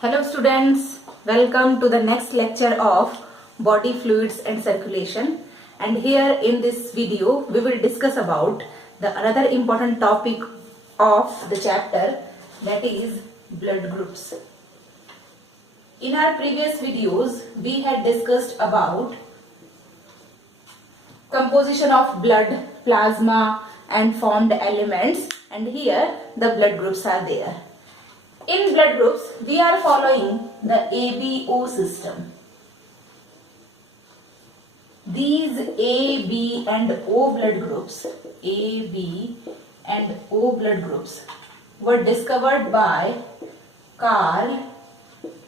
Hello students, welcome to the next lecture of body fluids and circulation. And here in this video we will discuss about the another important topic of the chapter, that is blood groups. In our previous videos we had discussed about composition of blood, plasma and formed elements, and here the blood groups are there. In blood groups, we are following the ABO system. These A, B and O blood groups, A, B and O blood groups were discovered by Karl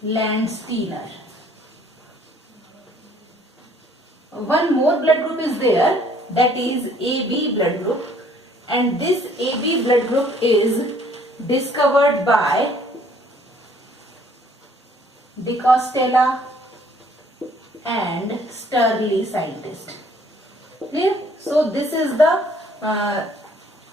Landsteiner. One more blood group is there, that is AB blood group, and this AB blood group is discovered by De Costella and Sturley scientist. Clear? So this is the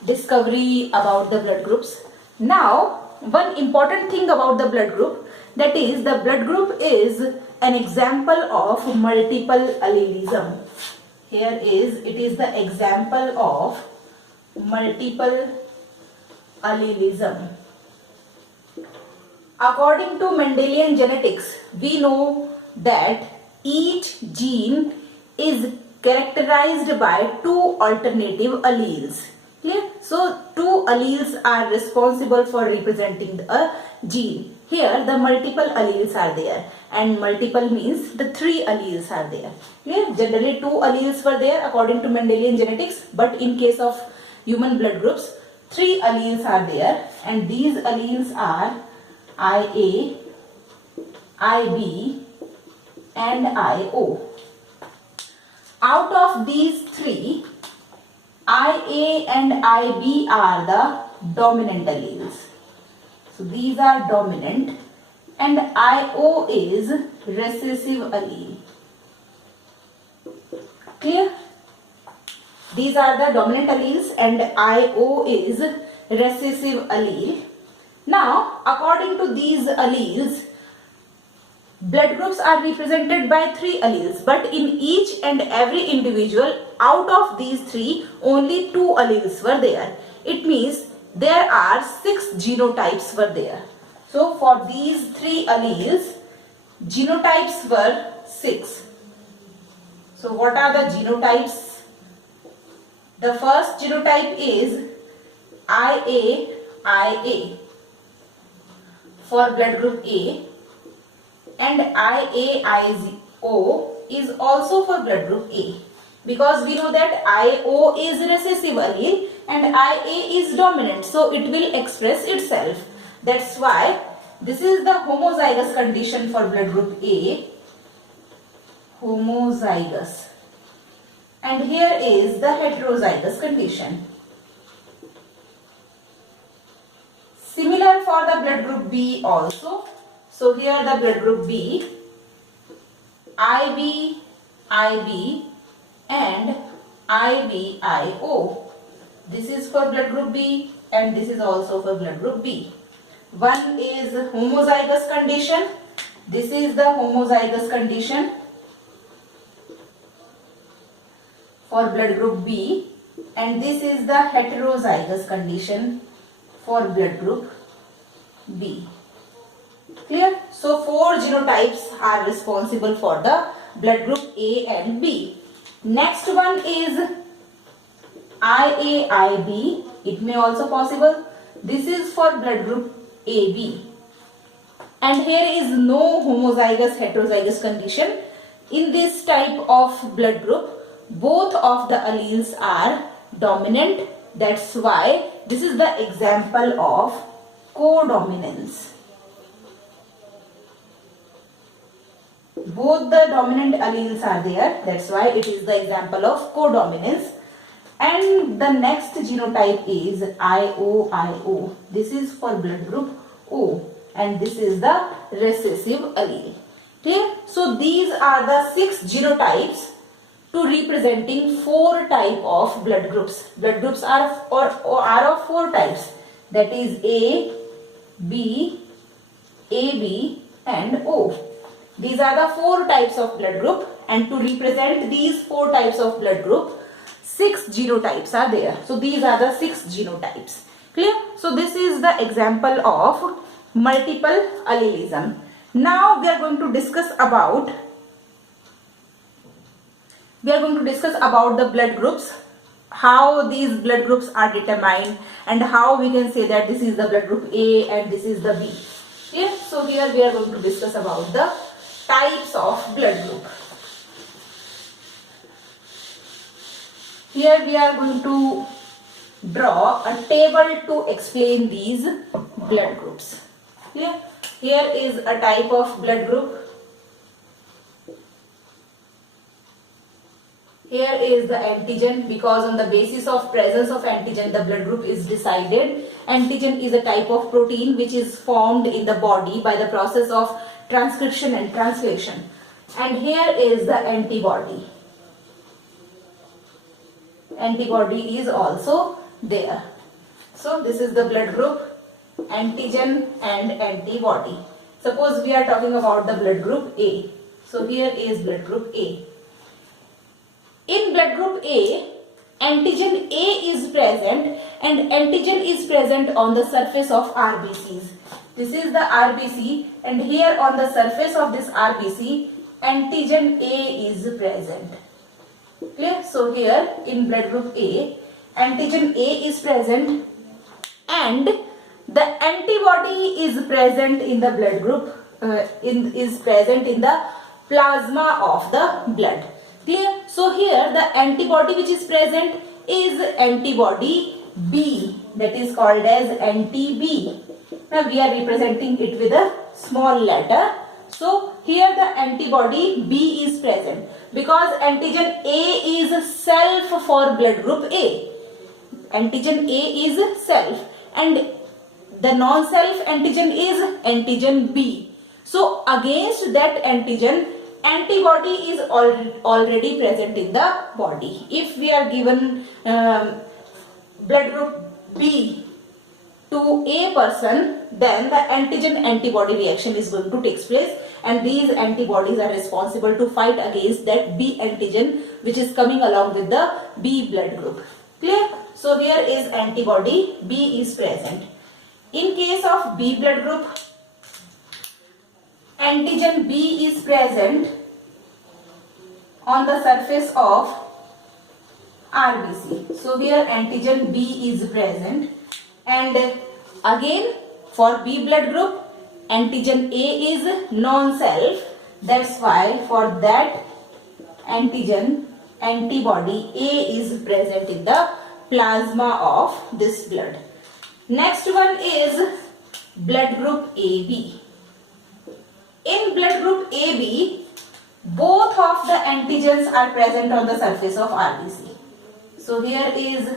discovery about the blood groups. Now one important thing about the blood group, that is the blood group is an example of multiple allelism. Here it is the example of multiple allelism. According to Mendelian genetics, we know that each gene is characterized by two alternative alleles. Clear? So, two alleles are responsible for representing a gene. Here, the multiple alleles are there, and multiple means the three alleles are there. Clear? Generally, two alleles were there according to Mendelian genetics, but in case of human blood groups, three alleles are there, and these alleles are IA, IB and IO. Out of these three, IA and IB are the dominant alleles. So these are dominant, and IO is recessive allele. Clear? These are the dominant alleles and IO is recessive allele. Now, according to these alleles, blood groups are represented by three alleles, but in each and every individual, out of these three, only two alleles were there. It means there are 6 genotypes were there. So, for these three alleles, genotypes were 6. So, what are the genotypes? The first genotype is IA for blood group A, and IAIO is also for blood group A, because we know that IO is recessive allele and IA is dominant, so it will express itself. That's why this is the homozygous condition for blood group A, homozygous, and here is the heterozygous condition. Similar for the blood group B also. So here the blood group B, IB, IB and IBIO. This is for blood group B and this is also for blood group B. One is homozygous condition. This is the homozygous condition for blood group B, and this is the heterozygous condition for blood group B. Clear? So 4 genotypes are responsible for the blood group A and B. Next one is IAIB. It may also possible. This is for blood group AB. And here is no homozygous heterozygous condition. In this type of blood group, both of the alleles are dominant. That's why this is the example of codominance. Both the dominant alleles are there. That's why it is the example of codominance. And the next genotype is IOIO. This is for blood group O, and this is the recessive allele. Okay? So these are the 6 genotypes to representing 4 type of blood groups. Blood groups are of 4 types. That is A, B, AB, and O. These are the 4 types of blood group, and to represent these 4 types of blood group, 6 genotypes are there. So these are the 6 genotypes. Clear? So this is the example of multiple allelism. Now we are going to discuss about the blood groups, how these blood groups are determined, and how we can say that this is the blood group A and this is the B. Clear? So here we are going to discuss about the types of blood group. Here we are going to draw a table to explain these blood groups. Clear? Here is a type of blood group. Here is the antigen, because on the basis of presence of antigen the blood group is decided. Antigen is a type of protein which is formed in the body by the process of transcription and translation. And here is the antibody. Antibody is also there. So this is the blood group, antigen and antibody. Suppose we are talking about the blood group A. So here is blood group A. In blood group A, antigen A is present, and antigen is present on the surface of RBCs. This is the RBC, and here on the surface of this RBC, antigen A is present. Clear? So here in blood group A, antigen A is present, and the antibody is present in the blood group, is present in the plasma of the blood. Clear? So here the antibody which is present is antibody B, that is called as anti-B. Now we are representing it with a small letter. So here the antibody B is present because antigen A is self for blood group A. Antigen A is self and the non-self antigen is antigen B. So against that antigen, antibody is already present in the body. If we are given blood group B to A person, then the antigen antibody reaction is going to take place, and these antibodies are responsible to fight against that B antigen which is coming along with the B blood group. Clear? So here is antibody B is present. In case of B blood group, antigen B is present on the surface of RBC. So here antigen B is present, and again for B blood group, antigen A is non-self. That's why for that antigen, antibody A is present in the plasma of this blood. Next one is blood group AB. In blood group AB, both of the antigens are present on the surface of RBC. So here is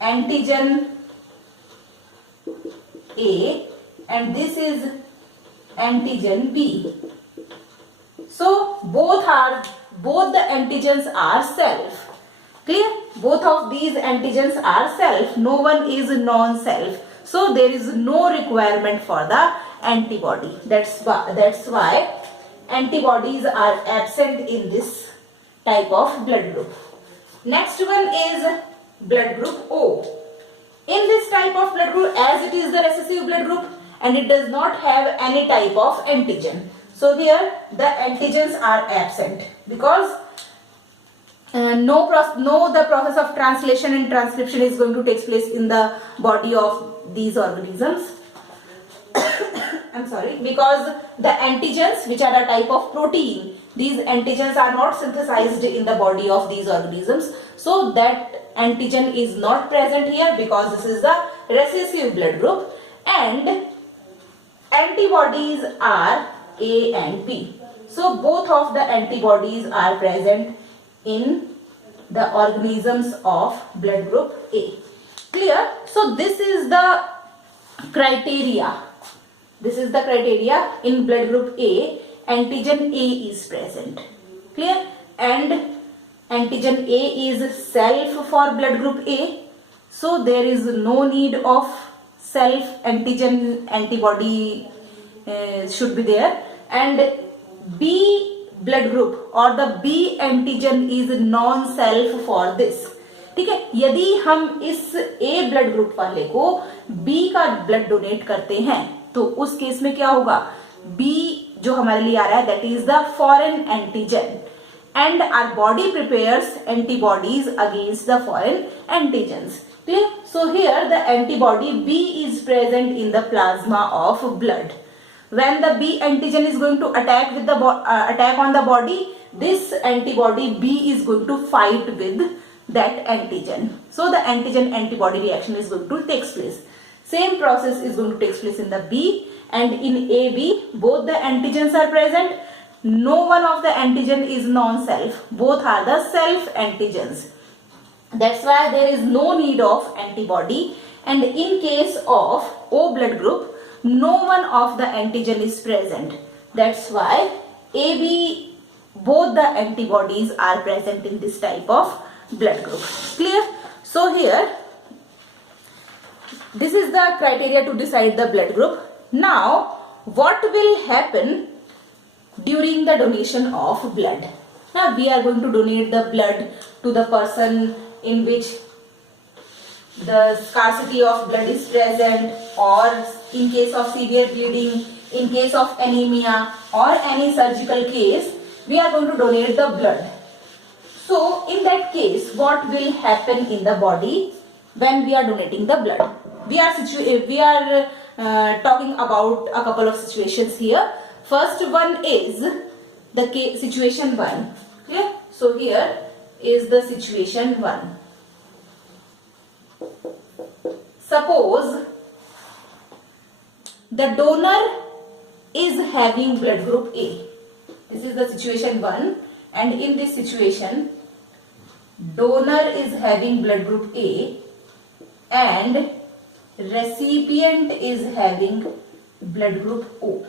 antigen A and this is antigen B. So both the antigens are self. Clear? Both of these antigens are self. No one is non-self. So there is no requirement for the antibody. That's why antibodies are absent in this type of blood group. Next one is blood group O. In this type of blood group, as it is the recessive blood group and it does not have any type of antigen. So here the antigens are absent because the process of translation and transcription is going to take place in the body of these organisms. I'm sorry, because the antigens, which are a type of protein, these antigens are not synthesized in the body of these organisms. So that antigen is not present here because this is the recessive blood group, and antibodies are A and B. So both of the antibodies are present in the organisms of blood group A. Clear? So this is the criteria. This is the criteria. In blood group A, antigen A is present. Clear? And antigen A is self for blood group A. So there is no need of self antigen antibody should be there, and B blood group or the B antigen is non-self for this. ठीक है, यदि हम इस A blood group वाले को B का blood donate करते हैं तो उस केस में क्या होगा, B जो हमारे लिए आ रहा है that is the foreign antigen and our body prepares antibodies against the foreign antigens. Clear? So here the antibody B is present in the plasma of blood. When the B antigen is going to attack with the attack on the body, this antibody B is going to fight with that antigen. So the antigen antibody reaction is going to take place. Same process is going to take place in the B, and in AB both the antigens are present. No one of the antigen is non-self. Both are the self antigens. That's why there is no need of antibody. And in case of O blood group, no one of the antigen is present. That's why AB, both the antibodies are present in this type of blood group. Clear? So here, this is the criteria to decide the blood group. Now, what will happen during the donation of blood? Now we are going to donate the blood to the person in which the scarcity of blood is present, or in case of severe bleeding, in case of anemia or any surgical case, we are going to donate the blood. So in that case, what will happen in the body when we are donating the blood? We are talking about a couple of situations here. First one is the situation 1. Okay? So here is the situation 1. Suppose the donor is having blood group A. This is the situation 1, and in this situation donor is having blood group A and recipient is having blood group O.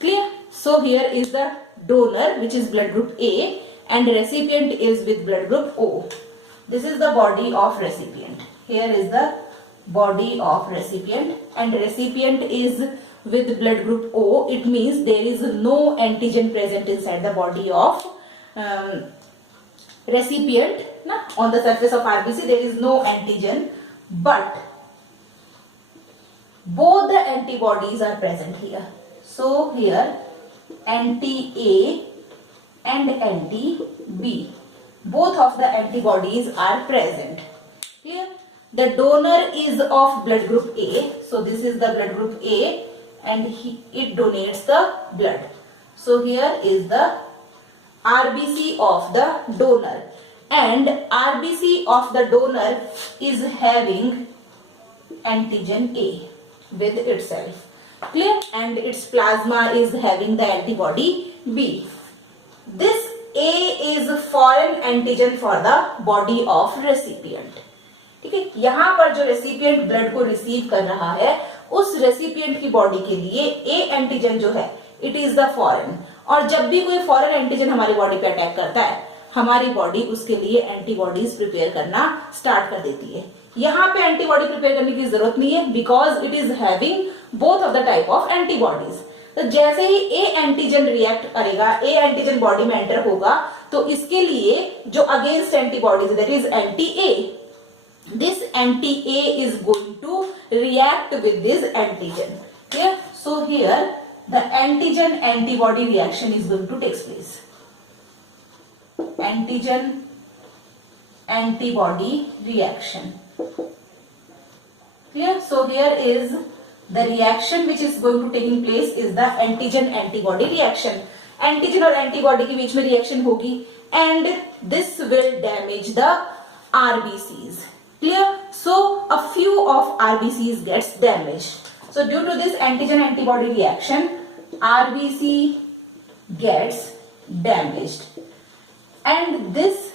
Clear? So here is the donor, which is blood group A, and recipient is with blood group O. This is the body of recipient. Here is the body of recipient, and recipient is with blood group O. It means there is no antigen present inside the body of recipient. On the surface of RBC there is no antigen, but both the antibodies are present here. So here anti-A and anti-B, both of the antibodies are present. Here the donor is of blood group A, so this is the blood group A, and it donates the blood. So here is the RBC of the donor, and RBC of the donor is having antigen A with itself. Clear? And its plasma is having the antibody B. This A is foreign antigen for the body of recipient. ठीक है, यहाँ पर जो recipient blood को receive कर रहा है उस रेसिपिएंट की बॉडी के लिए A एंटीजन जो है इट इज द फॉरेन, और जब भी कोई फॉरेन एंटीजन हमारी बॉडी पे अटैक करता है हमारी बॉडी उसके लिए एंटीबॉडीज प्रिपेयर करना स्टार्ट कर देती है. यहाँ पे एंटीबॉडी प्रिपेयर करने की जरूरत नहीं है because it is having both of the type of antibodies. तो जैसे ही ए एंटीजन रिएक्ट करेगा, ए एंटीजन बॉडी में एंटर होगा, तो इसके लिए जो against antibodies that is anti A, this anti-A is going to react with this antigen. Okay? So here the antigen antibody reaction is going to take place. Antigen antibody reaction. Clear? So here is the reaction which is going to taking place is the antigen antibody reaction. Antigen और antibody के बीच में reaction होगी and this will damage the RBCs. Clear? So a few of RBCs gets damaged. So due to this antigen antibody reaction, RBC gets damaged, and this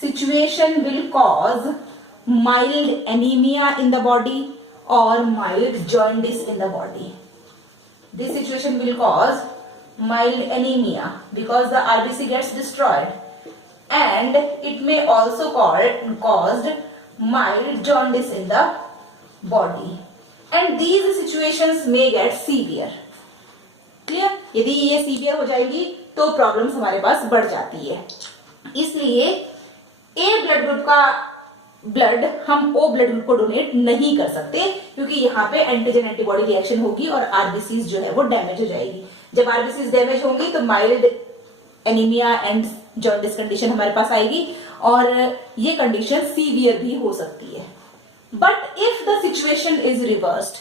situation will cause mild anemia in the body or mild jaundice in the body. This situation will cause mild anemia because the RBC gets destroyed, and it may also caused mild jaundice in the body. and these situations may get severe. Clear? यदि ये severe हो जाएगी तो problems हमारे पास बढ़ जाती है। इसलिए ए ब्लड ग्रुप का ब्लड हम ओ ब्लड ग्रुप को डोनेट नहीं कर सकते, क्योंकि यहाँ पे एंटीजन एंटीबॉडी रिएक्शन होगी और आरबीसीज जो है वो डैमेज हो जाएगी। जब आरबीसीज डैमेज होंगी तो mild anaemia and jaundice condition हमारे पास आएगी और ये कंडीशन सीवियर भी हो सकती है। But if the situation is reversed,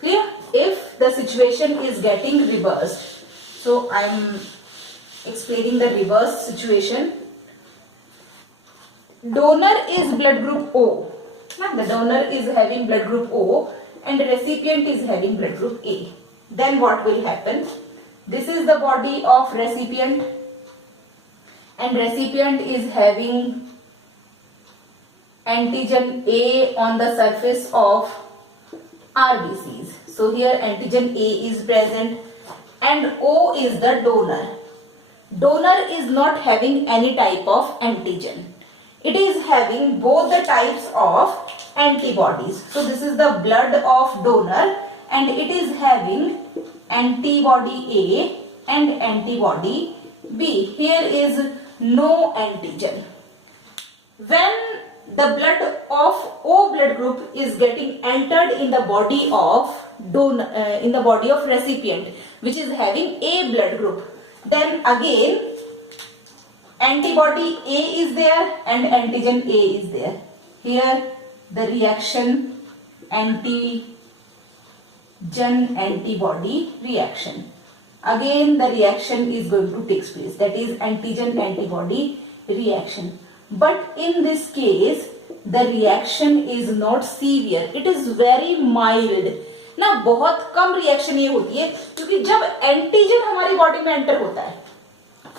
clear, if the situation is getting reversed, so I am explaining the reverse situation. Donor is blood group O. The donor is having blood group O and recipient is having blood group A. Then what will happen? This is the body of recipient and recipient is having antigen A on the surface of RBCs. So here antigen A is present and O is the donor. Donor is not having any type of antigen. It is having both the types of antibodies. So this is the blood of donor and it is having antibody A and antibody B. Here is no antigen. When the blood of O blood group is getting entered in the body of donor, in the body of recipient, which is having A blood group, then again antibody A is there and antigen A is there. Here the reaction antigen antibody reaction. Again the reaction is going to take place, that is antigen antibody reaction. But in this case the reaction is not severe, it is very mild. ना बहुत कम reaction ये होती है, क्योंकि जब antigen हमारी body में enter होता है,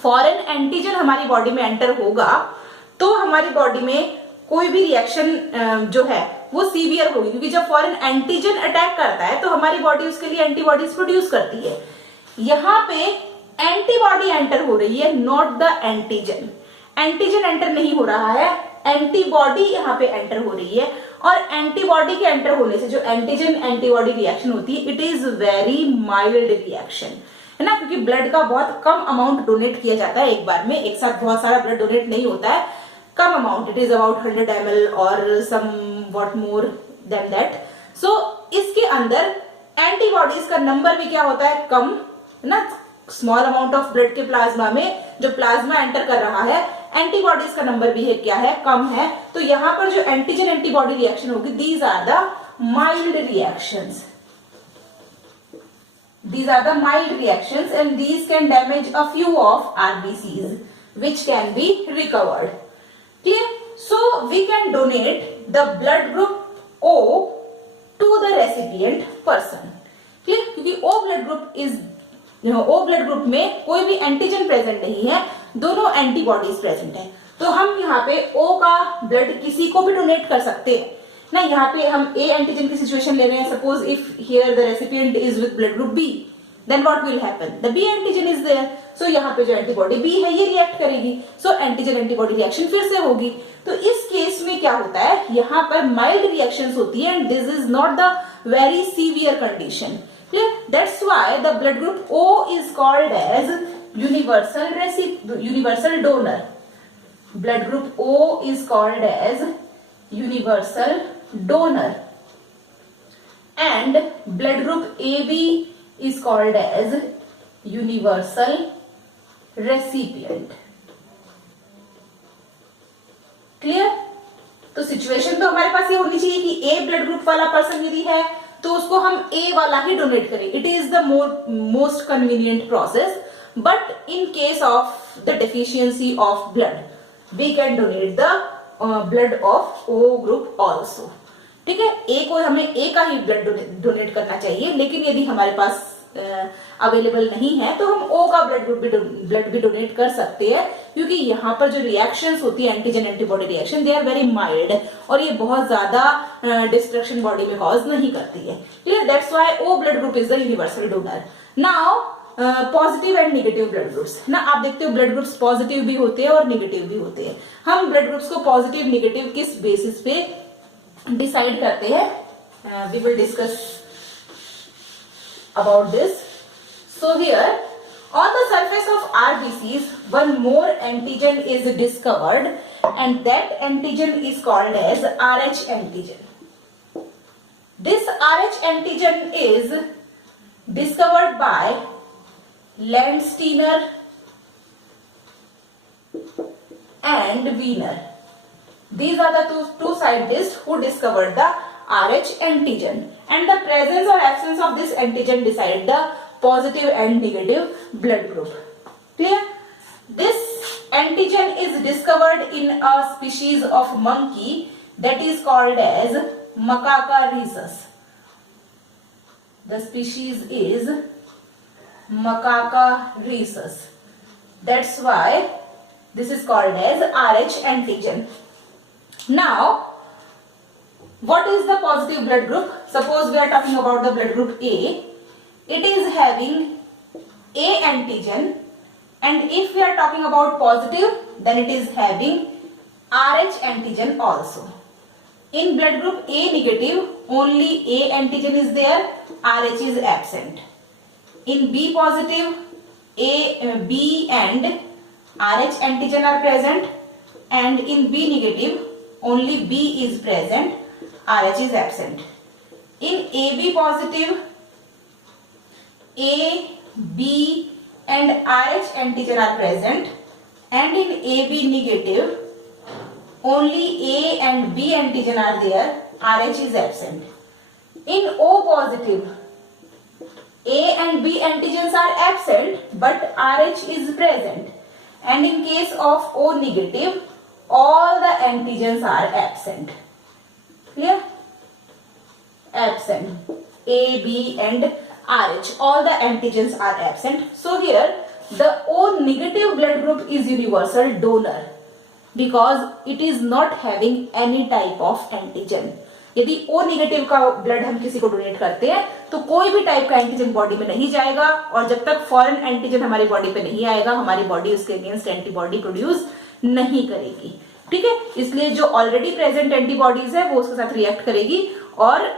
फॉरेन एंटीजन हमारी बॉडी में एंटर होगा, तो हमारी बॉडी में कोई भी रिएक्शन जो है वो सीवियर होगी, क्योंकि जब फॉरेन एंटीजन अटैक करता है तो हमारी बॉडी उसके लिए एंटीबॉडीज प्रोड्यूस करती है। यहाँ पे एंटीबॉडी एंटर हो रही है, not the antigen. Antigen enter नहीं हो रहा है, एंटीबॉडी यहाँ पे एंटर हो रही है, और एंटीबॉडी के एंटर होने से जो एंटीजन एंटीबॉडी रिएक्शन होती है, it is very mild reaction, है ना, क्योंकि ब्लड का बहुत कम अमाउंट डोनेट किया जाता है एक बार में, एक साथ बहुत सारा ब्लड डोनेट नहीं होता है, कम amount, it is about 100 ml और somewhat more than that. So इसके अंदर एंटीबॉडीज का नंबर भी क्या होता है, कम, है ना, स्मॉल अमाउंट ऑफ ब्लड के प्लाज्मा में जो प्लाज्मा एंटर कर रहा है, एंटीबॉडीज का नंबर भी है क्या है, कम है। तो यहाँ पर जो एंटीजन एंटीबॉडी रिएक्शन होगी, these are the mild reactions, these are the mild reactions and these can damage a few of RBCs which can be recovered. Clear? So we can donate the blood group O to the recipient person. Clear? क्योंकि O blood group is, O blood group में कोई भी antigen present नहीं है, दोनों antibodies present है, तो हम यहाँ पे O का ब्लड किसी को भी डोनेट कर सकते हैं ना। यहाँ पे हम ए एंटीजन की सिचुएशन ले रहे हैं, suppose if here the recipient is with blood group B, then what will happen, the B antigen is there, so यहाँ पे जो एंटीबॉडी बी है ये रिएक्ट करेगी, सो एंटीजन एंटीबॉडी रिएक्शन फिर से होगी। तो इस केस में क्या होता है, यहाँ पर माइल्ड रिएक्शंस होती है and this is not the very severe condition. Clear? That's why the blood group O is called as universal donor. Blood group O is called as universal donor and blood group AB is called as universal recipient. Clear? तो situation तो हमारे पास ये होनी चाहिए कि A blood group वाला person यदि है तो उसको हम ए वाला ही डोनेट करें, it is the most convenient process. But in case of the deficiency of blood we can donate the blood of O group also. ठीक है, ए को हमें ए का ही ब्लड डोनेट करना चाहिए, लेकिन यदि हमारे पास अवेलेबल नहीं है तो हम ओ का ब्लड भी डोनेट कर सकते हैं, क्योंकि यहाँ पर जो रिएक्शंस होती है antigen antibody reaction, they are very mild और ये बहुत ज्यादा डिस्ट्रक्शन बॉडी में कॉज नहीं करती है। Clear? That's why O blood group is the universal donor. Now positive and negative blood groups ना, आप देखते हो ब्लड ग्रुप्स पॉजिटिव भी होते हैं और निगेटिव भी होते हैं। हम ब्लड ग्रुप्स को पॉजिटिव निगेटिव किस बेसिस पे डिसाइड करते हैं, we will discuss about this. So here on the surface of RBCs, one more antigen is discovered, and that antigen is called as Rh antigen. This Rh antigen is discovered by Landsteiner and Wiener. These are the two scientists who discovered the Rh antigen, and the presence or absence of this antigen decide the positive and negative blood group. Clear? This antigen is discovered in a species of monkey that is called as Macaca rhesus. The species is Macaca rhesus. That's why this is called as Rh antigen. Now, what is the positive blood group? Suppose we are talking about the blood group A. It is having A antigen, and if we are talking about positive, then it is having Rh antigen also. In blood group A negative, only A antigen is there, Rh is absent. In B positive, B and Rh antigen are present, and in B negative, only B is present, Rh is absent. In AB positive, A, B and Rh antigen are present, and in AB negative, only A and B antigen are there, Rh is absent. In O positive, A and B antigens are absent, but Rh is present. And in case of O negative, all the antigens are absent. Clear? Absent. A, B and Rh, all the antigens are absent. So here the O negative blood group is universal donor because it is not having any type of antigen. यदि O negative का blood हम किसी को donate करते हैं तो कोई भी टाइप का एंटीजन बॉडी में नहीं जाएगा, और जब तक फॉरेन एंटीजन हमारी बॉडी पे नहीं आएगा हमारी बॉडी उसके अगेंस्ट एंटीबॉडी प्रोड्यूस नहीं करेगी. ठीक है, इसलिए जो ऑलरेडी प्रेजेंट एंटीबॉडीज है वो उसके साथ रिएक्ट करेगी, और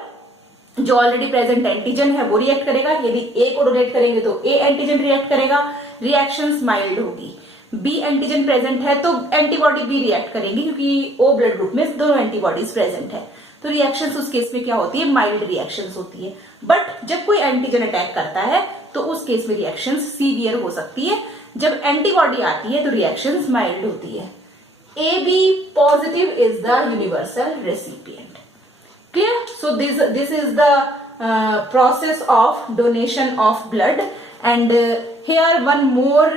जो ऑलरेडी प्रेजेंट एंटीजन है वो रिएक्ट करेगा. यदि ए को डोनेट करेंगे तो ए एंटीजन रिएक्ट करेगा, रिएक्शन माइल्ड होगी. बी एंटीजन प्रेजेंट है तो एंटीबॉडी बी रिएक्ट करेंगी क्योंकि ओ ब्लड ग्रुप में दोनों एंटीबॉडीज प्रेजेंट है, तो रिएक्शंस उस केस में क्या होती है, माइल्ड रिएक्शंस होती है. बट जब कोई एंटीजन अटैक करता है तो उस केस में रिएक्शंस सीवियर हो सकती है. जब एंटीबॉडी आती है तो रिएक्शंस माइल्ड होती है. AB positive is the universal recipient. Clear? So this is the process of donation of blood, and here one more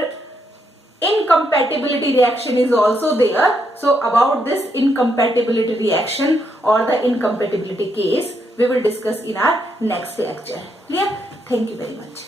incompatibility reaction is also there. So about this incompatibility reaction or the incompatibility case we will discuss in our next lecture. Clear? Thank you very much.